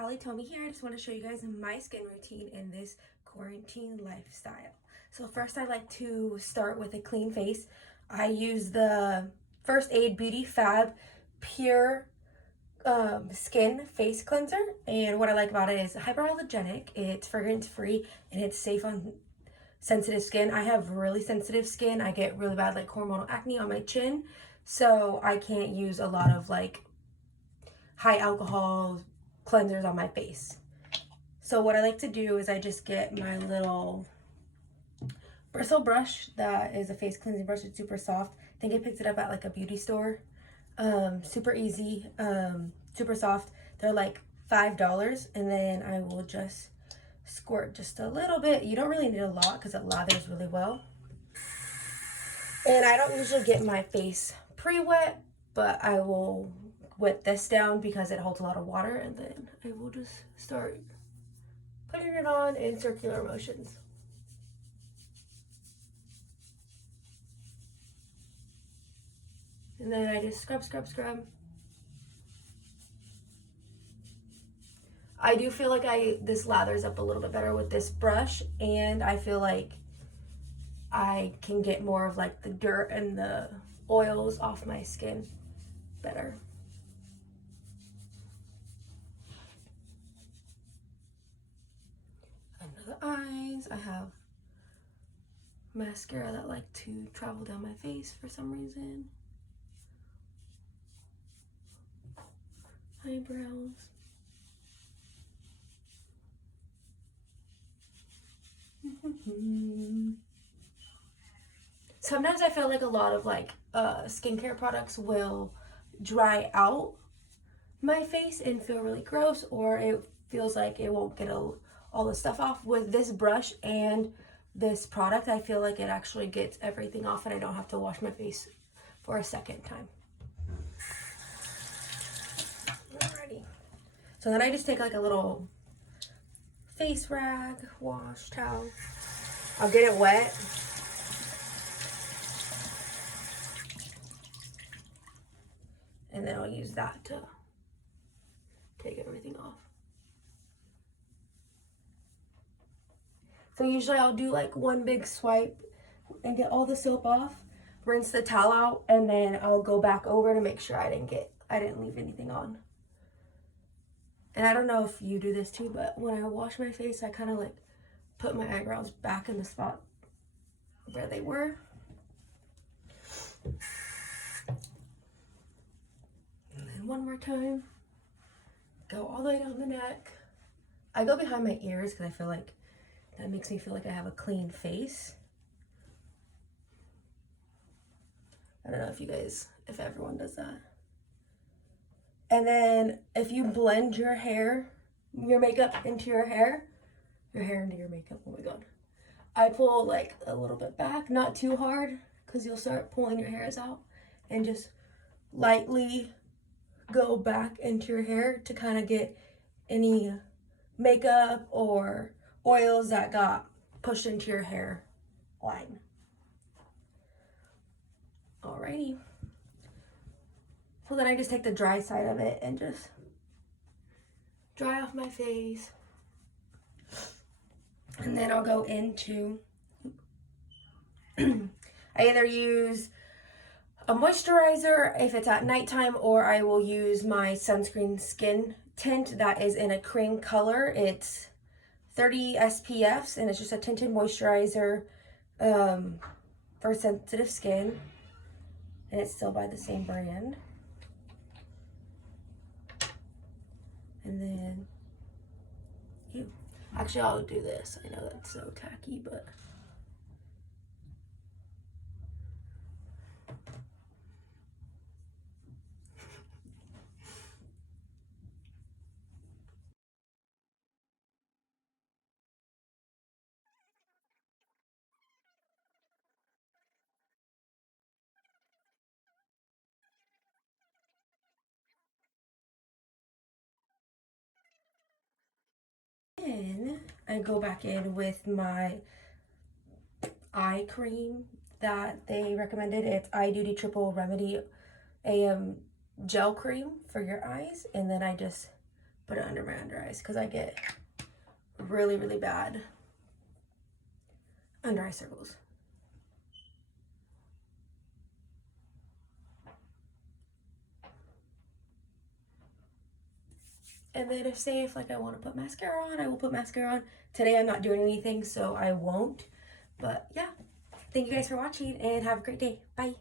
Ali Tommy here. I just want to show you guys my skin routine in this quarantine lifestyle. So first I like to start with a clean face. I use the First Aid Beauty Fab Pure Skin Face Cleanser. And what I like about it is hypoallergenic, it's fragrance free, and it's safe on sensitive skin. I have really sensitive skin. I get really bad like hormonal acne on my chin. So I can't use a lot of like high alcohol cleansers on my face. So what I like to do is I just get my little bristle brush that is a face cleansing brush. It's super soft. I think I picked it up at like a beauty store. Super easy, super soft. They're like $5, and then I will just squirt just a little bit. You don't really need a lot because it lathers really well. And I don't usually get my face pre-wet, but I will wet this down because it holds a lot of water, and then I will just start putting it on in circular motions. And then I just scrub, scrub, scrub. I do feel like this lathers up a little bit better with this brush, and I feel like I can get more of like the dirt and the oils off my skin better. Under the eyes, I have mascara that like to travel down my face for some reason. Eyebrows. Sometimes I feel like a lot of like skincare products will dry out my face and feel really gross, or it feels like it won't get all the stuff off. With this brush and this product, I feel like it actually gets everything off, and I don't have to wash my face for a second time. Alrighty. So then I just take like a little face rag, wash towel. I'll get it wet. And then I'll use that to take everything off. So usually I'll do like one big swipe and get all the soap off, rinse the towel out, and then I'll go back over to make sure I didn't leave anything on. And I don't know if you do this too, but when I wash my face, I kind of like put my eyebrows back in the spot where they were. And then one more time, go all the way down the neck. I go behind my ears because I feel like that makes me feel like I have a clean face. I don't know if everyone does that. And then if you blend your makeup into your hair into your makeup, oh my god. I pull like a little bit back, not too hard, because you'll start pulling your hairs out, and just lightly go back into your hair to kind of get any makeup or oils that got pushed into your hair line. Alrighty. So then I just take the dry side of it and just dry off my face. And then I'll go into, I either use a moisturizer if it's at nighttime, or I will use my sunscreen skin tint that is in a cream color. It's 30 SPFs, and it's just a tinted moisturizer for sensitive skin, and it's still by the same brand. And then, actually I'll do this. I know that's so tacky, but then I go back in with my eye cream that they recommended. It's Eye Duty Triple Remedy AM gel cream for your eyes, and then I just put it under my under eyes because I get really, really bad under eye circles. And then if like I want to put mascara on, I will put mascara on. Today I'm not doing anything, so I won't. But yeah, thank you guys for watching and have a great day. Bye.